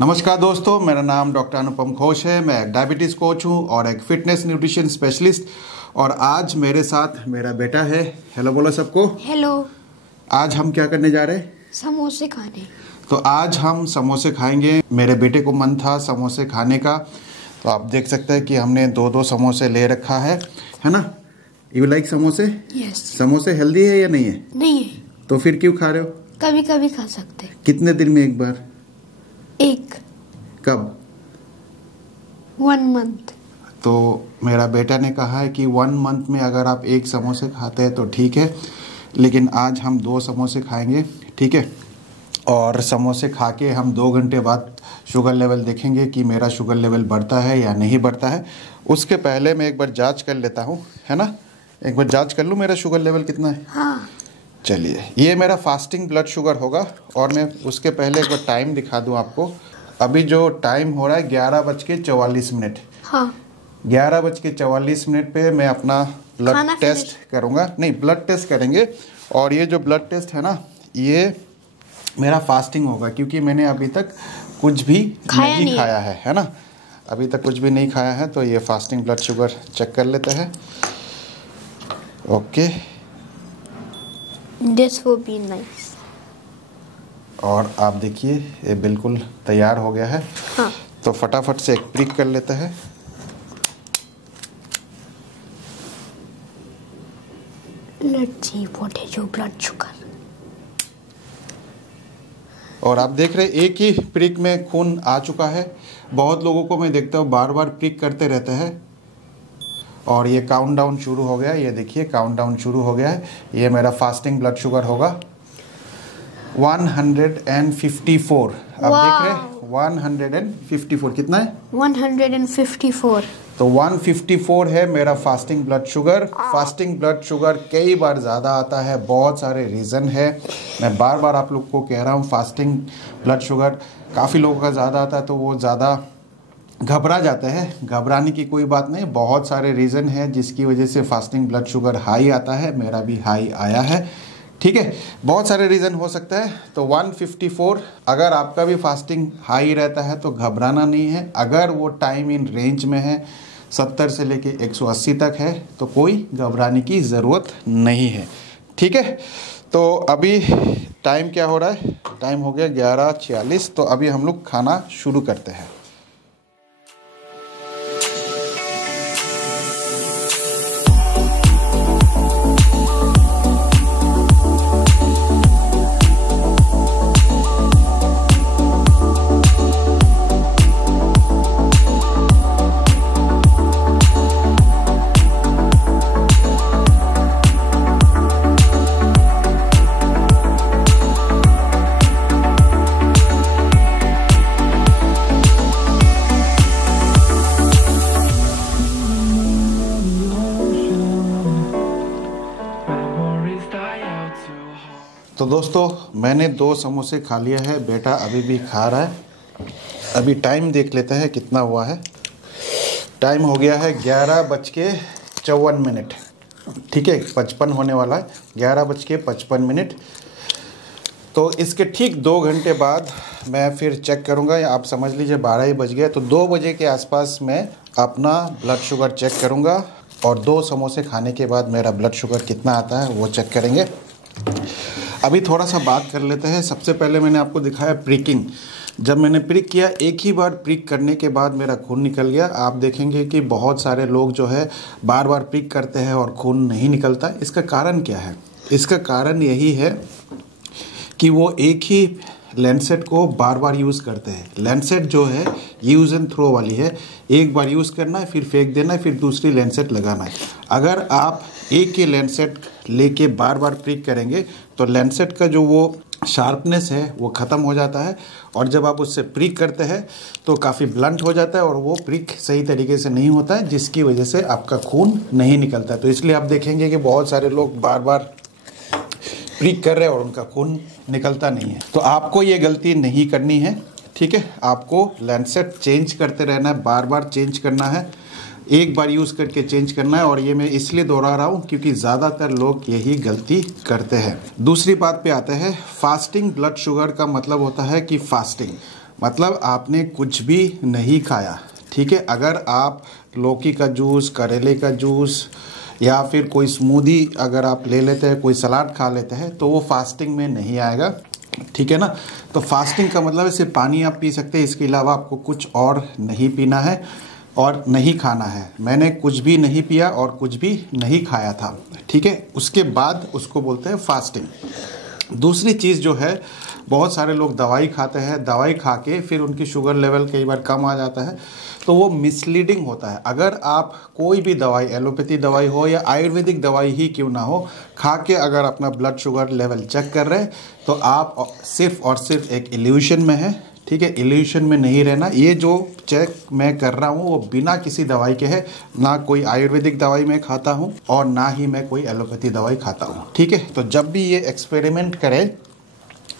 नमस्कार दोस्तों, मेरा नाम डॉक्टर अनुपम घोष है। मैं एक डायबिटीज़ कोच हूँ और एक फिटनेस न्यूट्रिशन स्पेशलिस्ट। और आज मेरे साथ मेरा बेटा है। हेलो बोलो सबको। हेलो। आज हम क्या करने जा रहे हैं? समोसे खाने। तो आज हम समोसे खाएंगे। मेरे बेटे को मन था समोसे खाने का, तो आप देख सकते हैं कि हमने दो समोसे ले रखा है ना। यू लाइक समोसे? यस। समोसे हेल्दी है या नहीं है? नहीं है। तो फिर क्यों खा रहे हो? कभी कभी खा सकते। कितने दिन में एक बार? एक। कब? 1 मंथ। तो मेरा बेटा ने कहा है कि 1 मंथ में अगर आप एक समोसे खाते हैं तो ठीक है, लेकिन आज हम 2 समोसे खाएंगे, ठीक है। और समोसे खा के हम 2 घंटे बाद शुगर लेवल देखेंगे कि मेरा शुगर लेवल बढ़ता है या नहीं बढ़ता है। उसके पहले मैं एक बार जांच कर लेता हूँ, है ना। एक बार जांच कर लूँ मेरा शुगर लेवल कितना है। हाँ। चलिए, ये मेरा फास्टिंग ब्लड शुगर होगा। और मैं उसके पहले एक बार टाइम दिखा दूँ आपको। अभी जो टाइम हो रहा है 11:44। हाँ। 11:44 पे मैं अपना ब्लड टेस्ट करूँगा। नहीं, ब्लड टेस्ट करेंगे। और ये जो ब्लड टेस्ट है ना, ये मेरा फास्टिंग होगा, क्योंकि मैंने अभी तक कुछ भी नहीं खाया है ना। अभी तक कुछ भी नहीं खाया है, तो ये फास्टिंग ब्लड शुगर चेक कर लेते हैं। Okay, this will be nice. और आप देखिए ये बिल्कुल तैयार हो गया है। हाँ। तो फटाफट से एक प्रिक कर लेते हैं। Let's see what is your blood sugar. और आप देख रहे हैं एक ही प्रिक में खून आ चुका है। बहुत लोगों को मैं देखता हूँ बार बार प्रिक करते रहते हैं। और ये काउंटडाउन शुरू हो गया। ये देखिए काउंटडाउन शुरू हो गया है। ये मेरा फास्टिंग ब्लड शुगर होगा 154। आप देख रहे हैं 154 कितना है? 154। तो 154 है मेरा fasting blood sugar. Fasting blood sugar कई बार ज़्यादा आता है, बहुत सारे रीज़न है। मैं बार बार आप लोग को कह रहा हूँ, फास्टिंग ब्लड शुगर काफ़ी लोगों का ज़्यादा आता है तो वो ज़्यादा घबरा जाते हैं। घबराने की कोई बात नहीं, बहुत सारे रीज़न है जिसकी वजह से फास्टिंग ब्लड शुगर हाई आता है। मेरा भी हाई आया है, ठीक है। बहुत सारे रीज़न हो सकता है। तो 154, अगर आपका भी फास्टिंग हाई रहता है तो घबराना नहीं है। अगर वो टाइम इन रेंज में है 70 से लेके 180 तक है तो कोई घबराने की ज़रूरत नहीं है, ठीक है। तो अभी टाइम क्या हो रहा है? टाइम हो गया 11:46। तो अभी हम लोग खाना शुरू करते हैं। तो दोस्तों, मैंने 2 समोसे खा लिया है। बेटा अभी भी खा रहा है। अभी टाइम देख लेते हैं कितना हुआ है। टाइम हो गया है 11:54, ठीक है। 55 होने वाला है, 11:55। तो इसके ठीक 2 घंटे बाद मैं फिर चेक करूंगा, या आप समझ लीजिए 12 ही बज गया। तो 2 बजे के आसपास मैं अपना ब्लड शुगर चेक करूंगा। और 2 समोसे खाने के बाद मेरा ब्लड शुगर कितना आता है वो चेक करेंगे। अभी थोड़ा सा बात कर लेते हैं। सबसे पहले मैंने आपको दिखाया प्रिकिंग। जब मैंने प्रिक किया, एक ही बार प्रिक करने के बाद मेरा खून निकल गया। आप देखेंगे कि बहुत सारे लोग जो है बार बार प्रिक करते हैं और खून नहीं निकलता। इसका कारण क्या है? इसका कारण यही है कि वो एक ही लैंसेट को बार बार यूज़ करते हैं। लैंसेट जो है यूज़ एंड थ्रो वाली है। एक बार यूज़ करना है, फिर फेंक देना है, फिर दूसरी लैंसेट लगाना है। अगर आप एक ही लैंसेट लेके बार बार प्रिक करेंगे तो लैंसेट का जो वो शार्पनेस है वो ख़त्म हो जाता है। और जब आप उससे प्रिक करते हैं तो काफ़ी ब्लंट हो जाता है और वो प्रिक सही तरीके से नहीं होता है, जिसकी वजह से आपका खून नहीं निकलता है। तो इसलिए आप देखेंगे कि बहुत सारे लोग बार बार प्रिक कर रहे हैं और उनका खून निकलता नहीं है। तो आपको ये गलती नहीं करनी है, ठीक है। आपको लैंसेट चेंज करते रहना है, बार बार चेंज करना है, एक बार यूज़ करके चेंज करना है। और ये मैं इसलिए दोहरा रहा हूँ क्योंकि ज़्यादातर लोग यही गलती करते हैं। दूसरी बात पे आते हैं, फास्टिंग ब्लड शुगर का मतलब होता है कि फास्टिंग मतलब आपने कुछ भी नहीं खाया, ठीक है। अगर आप लौकी का जूस, करेले का जूस या फिर कोई स्मूदी अगर आप ले लेते हैं, कोई सलाद खा लेते हैं, तो वो फास्टिंग में नहीं आएगा, ठीक है ना। तो फास्टिंग का मतलब है सिर्फ पानी आप पी सकते हैं, इसके अलावा आपको कुछ और नहीं पीना है और नहीं खाना है। मैंने कुछ भी नहीं पिया और कुछ भी नहीं खाया था, ठीक है। उसके बाद उसको बोलते हैं फास्टिंग। दूसरी चीज़ जो है, बहुत सारे लोग दवाई खाते हैं, दवाई खा के फिर उनकी शुगर लेवल कई बार कम आ जाता है, तो वो मिसलीडिंग होता है। अगर आप कोई भी दवाई, एलोपैथी दवाई हो या आयुर्वेदिक दवाई ही क्यों ना हो, खा के अगर अपना ब्लड शुगर लेवल चेक कर रहे हैं, तो आप सिर्फ और सिर्फ एक इल्यूशन में है, ठीक है। इल्यूशन में नहीं रहना। ये जो चेक मैं कर रहा हूँ वो बिना किसी दवाई के है, ना कोई आयुर्वेदिक दवाई मैं खाता हूँ और ना ही मैं कोई एलोपैथी दवाई खाता हूँ, ठीक है। तो जब भी ये एक्सपेरिमेंट करें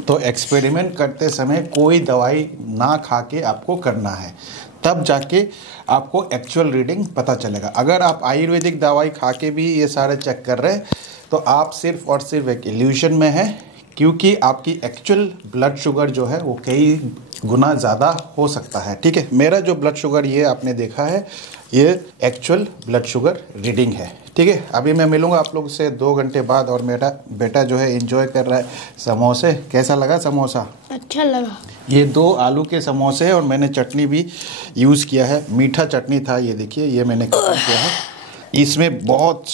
तो एक्सपेरिमेंट करते समय कोई दवाई ना खा के आपको करना है, तब जाके आपको एक्चुअल रीडिंग पता चलेगा। अगर आप आयुर्वेदिक दवाई खा के भी ये सारे चेक कर रहे हैं तो आप सिर्फ और सिर्फ एक इल्यूशन में है, क्योंकि आपकी एक्चुअल ब्लड शुगर जो है वो कई गुना ज़्यादा हो सकता है, ठीक है। मेरा जो ब्लड शुगर ये आपने देखा है, ये एक्चुअल ब्लड शुगर रीडिंग है, ठीक है। अभी मैं मिलूँगा आप लोग से 2 घंटे बाद और मेरा बेटा जो है एंजॉय कर रहा है समोसे। कैसा लगा समोसा? अच्छा लगा। ये 2 आलू के समोसे और मैंने चटनी भी यूज़ किया है, मीठा चटनी था ये, देखिए ये मैंने किया है। इसमें बहुत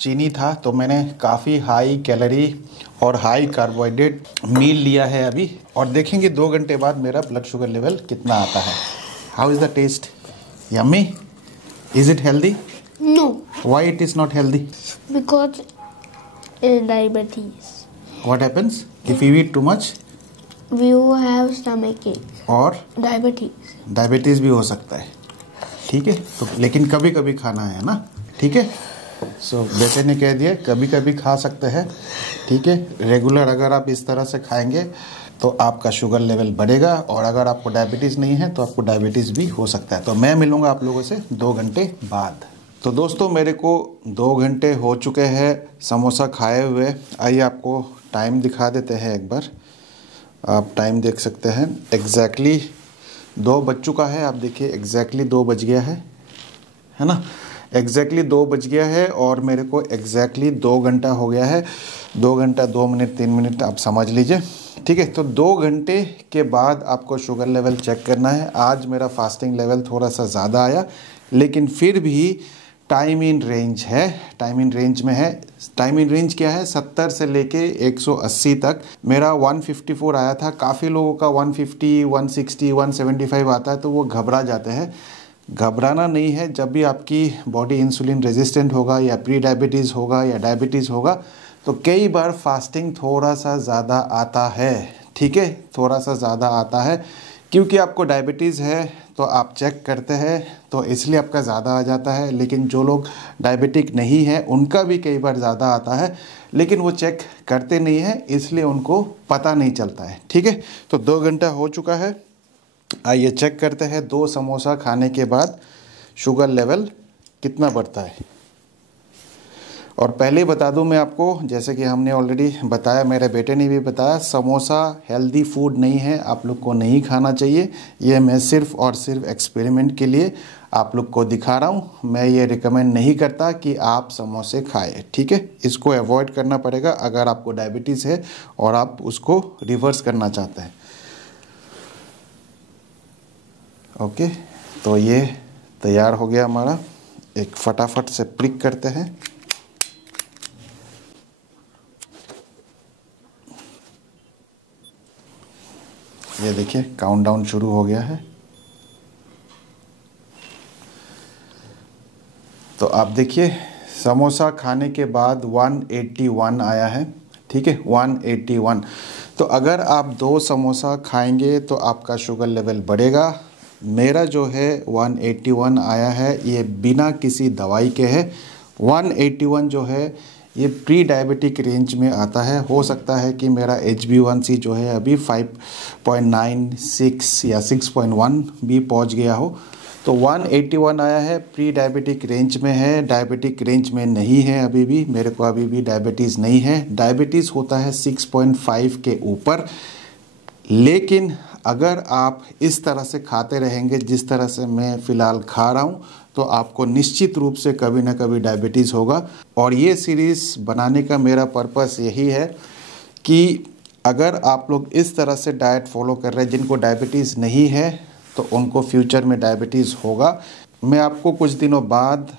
चीनी था, तो मैंने काफ़ी हाई कैलोरी और हाई कार्बोहाइड्रेट मील लिया है अभी, और देखेंगे 2 घंटे बाद मेरा ब्लड शुगर लेवल कितना आता है। How is the taste? Yummy? Is it healthy? No, why it is not healthy? because diabetes. What happens if you eat too much? We will have stomach ache. और Diabetes. Diabetes भी हो सकता है, ठीक है। तो लेकिन कभी कभी खाना है ना, ठीक है। सो बेटे ने कह दिया कभी कभी खा सकते हैं, ठीक है। रेगुलर अगर आप इस तरह से खाएंगे तो आपका शुगर लेवल बढ़ेगा, और अगर आपको डायबिटीज़ नहीं है तो आपको डायबिटीज़ भी हो सकता है। तो मैं मिलूँगा आप लोगों से 2 घंटे बाद। तो दोस्तों मेरे को 2 घंटे हो चुके हैं समोसा खाए हुए। आइए आपको टाइम दिखा देते हैं एक बार। आप टाइम देख सकते हैं, एग्जैक्टली 2 बज चुका है। आप देखिए एग्जैक्टली 2 बज गया है ना। एग्जैक्टली 2 बज गया है और मेरे को एग्जैक्टली 2 घंटा हो गया है। 2 घंटा 2 मिनट 3 मिनट आप समझ लीजिए, ठीक है। तो 2 घंटे के बाद आपको शुगर लेवल चेक करना है। आज मेरा फास्टिंग लेवल थोड़ा सा ज़्यादा आया, लेकिन फिर भी टाइम इन रेंज है, टाइम इन रेंज में है। टाइम इन रेंज क्या है? 70 से लेके 180 तक। मेरा 154 आया था। काफ़ी लोगों का 150, 160, 175 आता है, तो वो घबरा जाते हैं। घबराना नहीं है। जब भी आपकी बॉडी इंसुलिन रेजिस्टेंट होगा या प्री डायबिटीज़ होगा या डायबिटीज़ होगा, तो कई बार फास्टिंग थोड़ा सा ज़्यादा आता है, ठीक है। थोड़ा सा ज़्यादा आता है क्योंकि आपको डायबिटीज़ है, तो आप चेक करते हैं तो इसलिए आपका ज़्यादा आ जाता है। लेकिन जो लोग डायबिटिक नहीं है उनका भी कई बार ज़्यादा आता है, लेकिन वो चेक करते नहीं हैं, इसलिए उनको पता नहीं चलता है, ठीक है। तो 2 घंटा हो चुका है। आइए चेक करते हैं 2 समोसा खाने के बाद शुगर लेवल कितना बढ़ता है। और पहले ही बता दूं मैं आपको, जैसे कि हमने ऑलरेडी बताया, मेरे बेटे ने भी बताया, समोसा हेल्दी फूड नहीं है, आप लोग को नहीं खाना चाहिए। ये मैं सिर्फ और सिर्फ एक्सपेरिमेंट के लिए आप लोग को दिखा रहा हूँ। मैं ये रिकमेंड नहीं करता कि आप समोसे खाएं, ठीक है। इसको अवॉइड करना पड़ेगा अगर आपको डायबिटीज़ है और आप उसको रिवर्स करना चाहते हैं। ओके, तो ये तैयार हो गया हमारा। एक फटाफट से प्रिक करते हैं। ये देखिए काउंटडाउन शुरू हो गया है। तो आप देखिए समोसा खाने के बाद 181 आया है, ठीक है, 181। तो अगर आप 2 समोसा खाएंगे तो आपका शुगर लेवल बढ़ेगा। मेरा जो है 181 आया है, ये बिना किसी दवाई के है। 181 जो है ये प्री डायबिटिक रेंज में आता है। हो सकता है कि मेरा HbA1c जो है अभी 5.96 या 6.1 भी पहुंच गया हो। तो 181 आया है, प्री डायबिटिक रेंज में है, डायबिटिक रेंज में नहीं है अभी भी। मेरे को अभी भी डायबिटीज़ नहीं है। डायबिटीज़ होता है 6.5 के ऊपर। लेकिन अगर आप इस तरह से खाते रहेंगे जिस तरह से मैं फ़िलहाल खा रहा हूँ, तो आपको निश्चित रूप से कभी ना कभी डायबिटीज़ होगा। और ये सीरीज़ बनाने का मेरा पर्पस यही है कि अगर आप लोग इस तरह से डाइट फॉलो कर रहे हैं, जिनको डायबिटीज़ नहीं है तो उनको फ्यूचर में डायबिटीज़ होगा। मैं आपको कुछ दिनों बाद,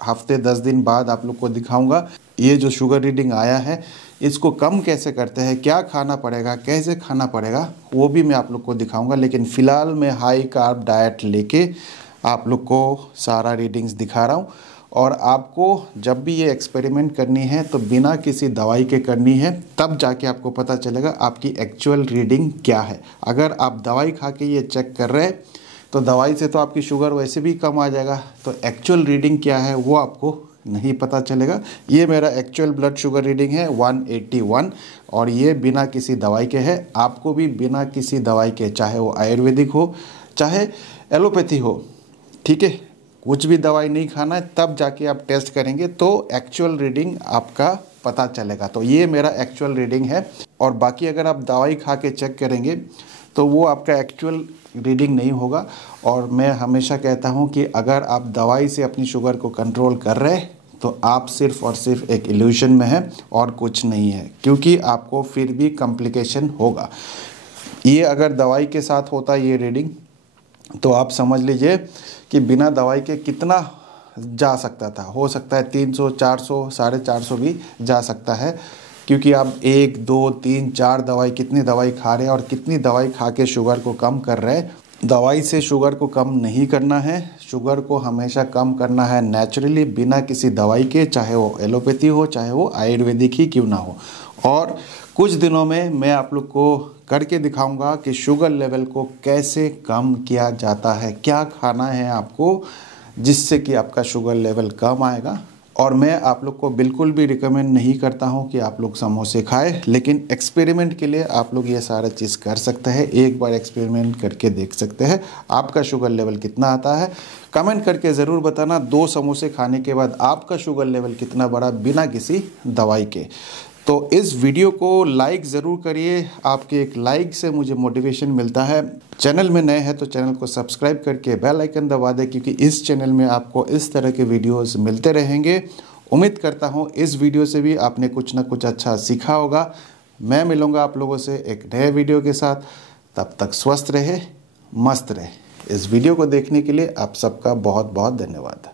हफ्ते 10 दिन बाद आप लोग को दिखाऊंगा ये जो शुगर रीडिंग आया है इसको कम कैसे करते हैं, क्या खाना पड़ेगा, कैसे खाना पड़ेगा, वो भी मैं आप लोग को दिखाऊंगा। लेकिन फ़िलहाल मैं हाई कार्ब डाइट लेके आप लोग को सारा रीडिंग्स दिखा रहा हूँ। और आपको जब भी ये एक्सपेरिमेंट करनी है तो बिना किसी दवाई के करनी है, तब जाके आपको पता चलेगा आपकी एक्चुअल रीडिंग क्या है। अगर आप दवाई खा के ये चेक कर रहे हैं तो दवाई से तो आपकी शुगर वैसे भी कम आ जाएगा, तो एक्चुअल रीडिंग क्या है वो आपको नहीं पता चलेगा। ये मेरा एक्चुअल ब्लड शुगर रीडिंग है 181 और ये बिना किसी दवाई के है। आपको भी बिना किसी दवाई के, चाहे वो आयुर्वेदिक हो चाहे एलोपैथी हो, ठीक है, कुछ भी दवाई नहीं खाना है, तब जाके आप टेस्ट करेंगे तो एक्चुअल रीडिंग आपका पता चलेगा। तो ये मेरा एक्चुअल रीडिंग है। और बाकी अगर आप दवाई खा के चेक करेंगे तो वो आपका एक्चुअल रीडिंग नहीं होगा। और मैं हमेशा कहता हूँ कि अगर आप दवाई से अपनी शुगर को कंट्रोल कर रहे हैं तो आप सिर्फ और सिर्फ एक इल्यूशन में है और कुछ नहीं है, क्योंकि आपको फिर भी कॉम्प्लिकेशन होगा। ये अगर दवाई के साथ होता ये रीडिंग तो आप समझ लीजिए कि बिना दवाई के कितना जा सकता था। हो सकता है 300, 400, 450 भी जा सकता है, क्योंकि आप 1, 2, 3, 4 दवाई, कितनी दवाई खा रहे हैं और कितनी दवाई खा के शुगर को कम कर रहे हैं। दवाई से शुगर को कम नहीं करना है, शुगर को हमेशा कम करना है नेचुरली, बिना किसी दवाई के, चाहे वो एलोपैथी हो चाहे वो आयुर्वेदिक ही क्यों ना हो। और कुछ दिनों में मैं आप लोग को करके दिखाऊंगा कि शुगर लेवल को कैसे कम किया जाता है, क्या खाना है आपको जिससे कि आपका शुगर लेवल कम आएगा। और मैं आप लोग को बिल्कुल भी रिकमेंड नहीं करता हूं कि आप लोग समोसे खाएं, लेकिन एक्सपेरिमेंट के लिए आप लोग ये सारा चीज़ कर सकते हैं। एक बार एक्सपेरिमेंट करके देख सकते हैं आपका शुगर लेवल कितना आता है। कमेंट करके ज़रूर बताना 2 समोसे खाने के बाद आपका शुगर लेवल कितना बढ़ा बिना किसी दवाई के। तो इस वीडियो को लाइक ज़रूर करिए, आपके एक लाइक से मुझे मोटिवेशन मिलता है। चैनल में नए हैं तो चैनल को सब्सक्राइब करके बेल आइकन दबा दें, क्योंकि इस चैनल में आपको इस तरह के वीडियोस मिलते रहेंगे। उम्मीद करता हूँ इस वीडियो से भी आपने कुछ ना कुछ अच्छा सीखा होगा। मैं मिलूँगा आप लोगों से एक नए वीडियो के साथ, तब तक स्वस्थ रहे, मस्त रहे। इस वीडियो को देखने के लिए आप सबका बहुत बहुत धन्यवाद।